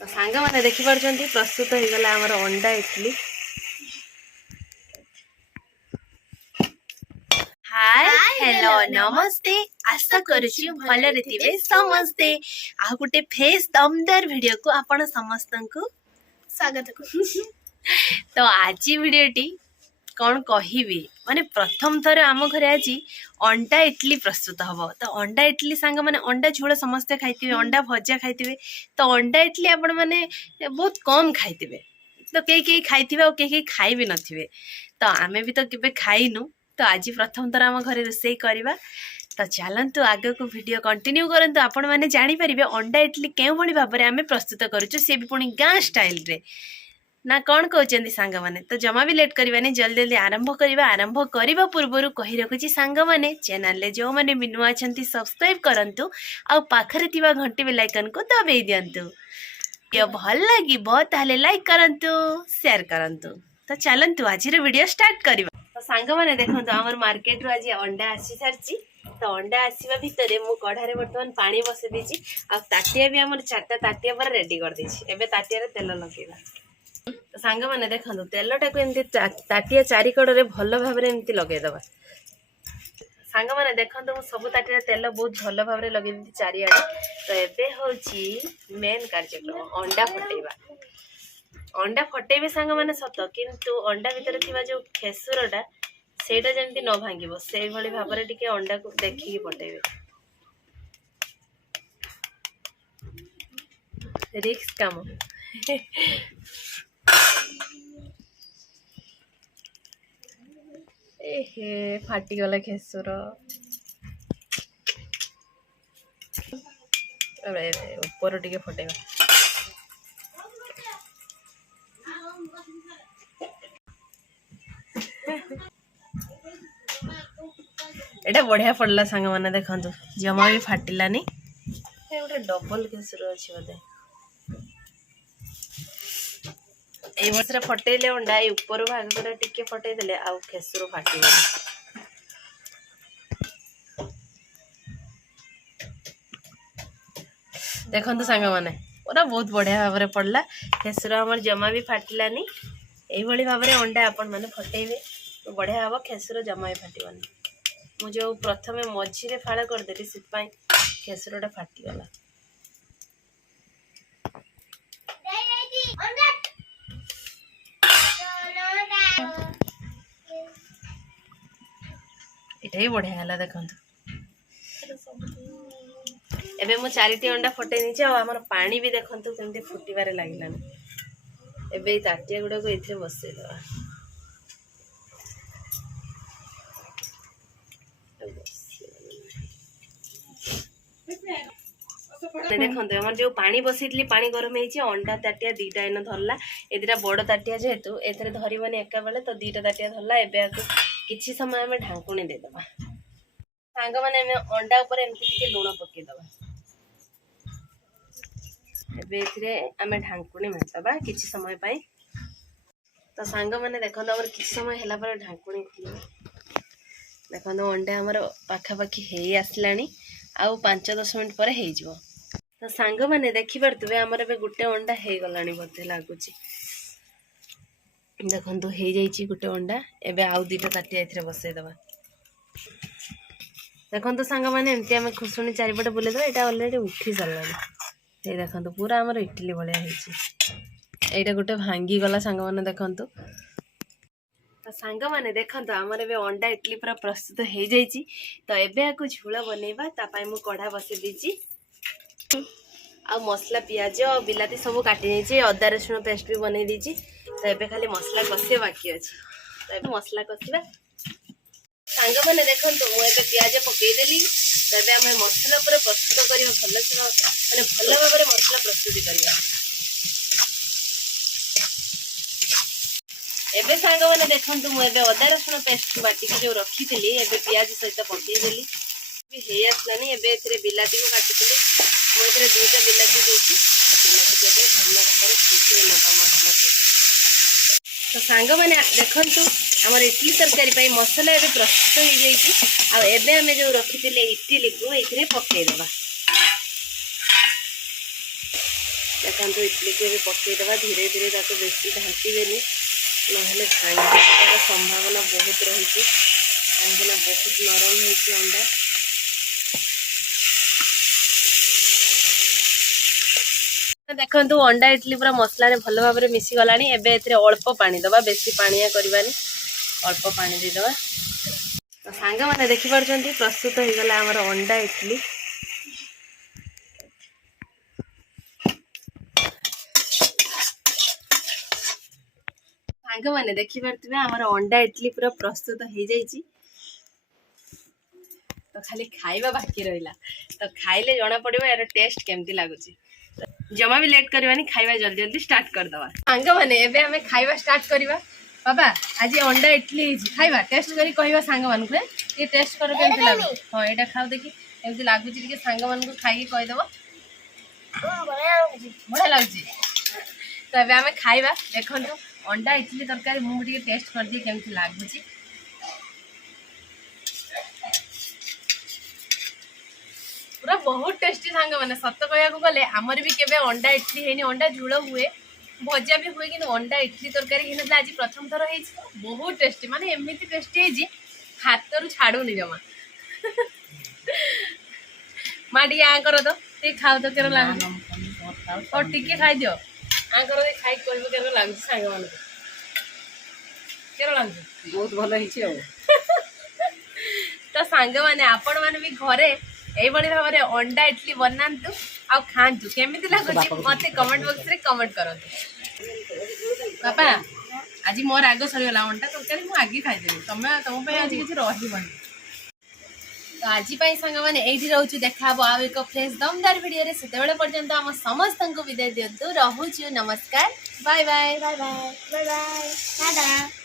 तो सांग मैंने देखिपार प्रस्तुत हो गला आमर अंडा इडली। हाय हेलो नमस्ते, आशा करुछि भलरे थिबे समस्ते। आ गुटे फेस दमदार वीडियो को आपण समस्त को स्वागत तो आज वीडियोटी कौन कहिबी माने प्रथम थर आम घरे आज अंडा इडली प्रस्तुत हम। तो अंडा इडली सांग माने अंडा झोल समस्ते खाइथिबे, अंडा भजा खाइथिबे। तो अंडा इडली आपण माने बहुत कम खाइथिबे, तो कई खाइथिबे और कई खाइ भी नथिबे। तो आमे भी तो केबे खाइनु, तो आज प्रथम थर आम घरे रोषेई करबा। तो चलतु आग को वीडियो कंटिन्यू करंतु, आपण माने जानि परिबे अंडा इडली केउ भली भाबरे आमे प्रस्तुत करूछु, से भी पुणी गाँ स्टाइल रे ना कौन कहते सांग माने। तो जमा भी लेट करवानी, जल्दी जल्दी आरंभ करवा। आरंभ करने पूर्व कही रखुची सांग माने चैनल जो मैंने नुआ अच्छा सब्सक्राइब करंतु आ पाखरे थिबा घंटी बेल आइकन को दबाई दियंतु। वीडियो भल लागिबो ताहले लाइक करंतु, शेयर करंतु। तो चलंतु आज वीडियो स्टार्ट करवा। तो सांग माने देखंतु हमर मार्केट रो आज अंडा आसी सारची। तो अंडा आसीबा भितरे मु कढ़ारे वर्तमान पानी बसे देछि आ ताटिया भी हमर चारटा ताटिया पर रेडी कर देछि। एबे ताटिया रे तेल लगेबा। तो सांग मैंने देखो तेलटा को एमती ताटिया चारिकड़े भल भाव एमती लगेदबा। सांग मैंने देखो मु सब ताटिया तेल बहुत भल भाव लगे चारिआडे। तो एबे होची मेन कार्यक्रम अंडा फटेबा। अंडा फटेबे सांग मैंने सत, किंतु अंडा भितर थिबा जो खेसुरटा सेटा जेमती न भांगिबो से भली भाबरे टिके अंडा को देखिकी फटेबे। रिस्क काम एहे फाटीगला खेसुर। ऊपर टिके फटेगा। एटा बढ़िया पड़ला सांग माने देखंतु, जमा भी फाटिलानी। ए गोटे डबल खेसुर अछि बोधे। ए वर्षरे फटेले अंडा ए ऊपर भाग गोटा टिके फटे देले आ खेसुर फाटी गला। देखंतु सांग माने पूरा बहुत बढ़िया भाव पड़ला खेसुर, हमर जमा भी फाटिलानी। एई भली भाव अंडा आपण माने फटेबे तो बढ़िया भाव खेसुर जमा भी फाटिबनी। मु जो प्रथमे मझी रे फाळ कर देली सिपाई खेसुरटा फाटी गला। एटा ही बढ़िया गला देखंतु। एबे मु चारिटी अंडा फटे निचे आ हमर पानी भी देखंतु केमती फुटीबारे लागिलानी। एबे ताटिया गुडा को इथे बसे दवा। देखो हमर जो पानी बसैतली पानी गरम होइछि, अंडा ताटिया दीटा इन धरला। ए दिटा बड़ ताटिया जेहेतु एथरे धरिबनी एका बेले, तो दीटा ताटिया धरला। एबे आकु किछि समय में ढांकुणी दे दबा। सांग माने अंडा ऊपर एमति टिके लूण पके दबा। एबे एथरे आमे ढांकुणी मारतबा किछि समय पई। तो सांग माने देखो हमर किछि समय हैला पर ढांकुणी खुली। देखो अंडा हमर पाखा पाखी हेई आसलानी, आउ 5-10 मिनिट पर हेई जिवो। तो सांग माने देखि परतबे हमर बे गुटे अंडा हेई गलानी बोधे लागुची। देखंतु हेई जाईची गुटे अंडा। एबे आउ दीटा ताटिया एथरे बसै दबा। देखंतु सांग माने एमती हम खुसुनी चारिपटे बुले दबा। एटा ऑलरेडी उठी सरलानी। ए देखंतु पूरा हमर इडली भलिया हेईची। एटा गुटे भांगी गला सांग माने देखंतु। तो सांग माने देखंतु हमर बे अंडा इडली पूरा प्रस्तुत हेई जाईची। तो एबे आकु झोला बनेबा। ता पई मु कढ़ा बसे दीची आ मसला पियाज और बिलाती सब काटी नहीं, अदा रसुण पेस्ट भी बन दीची। तो एबे खाली मसला कषे बाकी अच्छे। तो एबे मसला कषा सांग मैंने देखो मुझे पियाज पकईदेली। तो एबे आम मसला पूरा प्रस्तुत करवा भल से मैंने भल भाव मसला प्रस्तुति करवा। एबे सांग मैंने देखो मुझे अदा रसुण पेस्ट बाटिकी जो रखी थी एबे पियाज सहित पकईदेली। हे आसलानी। एबे एथरे बिलाती को काटिली, मुझे दुईटा बिलाती देती बिलाती के भल भाव सीझे नवा मसला सहित। तो सांग मैंने देखंतु हमर इडली तरकारी मसला एबे प्रस्तुत हो जाइए। आ एबे हमें जो रखी इडली को एथरे पकई देबा। देखो इडली के भी पकईदे धीरे धीरे बेसी ढांकबे ना भांगार संभावना बहुत रही कहीं बहुत नरम हो अंडा देखो अंडा इडली पूरा मसला भल भाव में मिसी गला अल्प पानी दबा बेसी पानिया करवानी अल्प पानी देदबा तो सांग मैंने देखिपुं प्रस्तुत हो गला आमर अंडा इडली सांग मैंने देखिपे आमर अंडा इडली पूरा प्रस्तुत हो जाइए तो खाली खाइबा बाकी रहा तो खाइले जना पड़ो यार टेस्ट केमती लगुच जमा भी लेट करवानी खाइबा जल्दी जल्दी स्टार्ट करदवा सांग मैंने एबे हमें खाइबा स्टार्ट करवा बाबा आज अंडा इडली खाइबा टेस्ट करी कहवा सांग मानक ये टेस्ट कर केमती लागु हां एटा खाओ देखि केमती लागुच टिके सांग मानक खाई कहदेव बढ़िया लगुच तो एबे हमें खाइबा देखंतु अंडा इडली तरकारी मुझे टेस्ट कर दिए केमती लगुच पूरा बहुत टेस्टी सांग मैंने सत कह गले आमर भी केबे अंडा इडली है अंडा झोल हुए भजा भी हुए कि अंडा इडली तरकारी है आज प्रथम थर है बहुत टेस्टी माने एमती टेस्टी है हाथ रू छाड़ूनी जमा माँ टी आ कर तो टे खाओ तो केर लगे और टिके खाई दियो आ कर खाई कह केर लगुच सांग मान केर लगुच बहुत भल है तो सांग मैंने आपण मैंने भी घरे यही भाव में अंडा इडली बनातु आ खातु केमी लगुच मत कमेंट बॉक्स रे कमेंट करंतु बापा आज मोर आग सरीगला अंडा तरकारी मुझे आगे खाईदेवी तुम तुम आज किसी रही तो आज सांग मैंने ये रोचु देखा आउ एक फ्रेश दमदार वीडियो से पर्यंत आम समस्त को विदाय दिंतु रोचु नमस्कार bye bye bye bye bye bye Tata.